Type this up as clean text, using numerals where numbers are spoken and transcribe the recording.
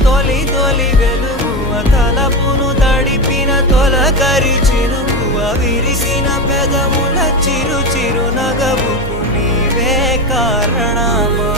తొలి తొలి వెలుగువ తలపును తడిపిన తొలకరి చినుకువ విరిసిన పెదముల చిరు చిరు నగవుకు నీవే కారణమా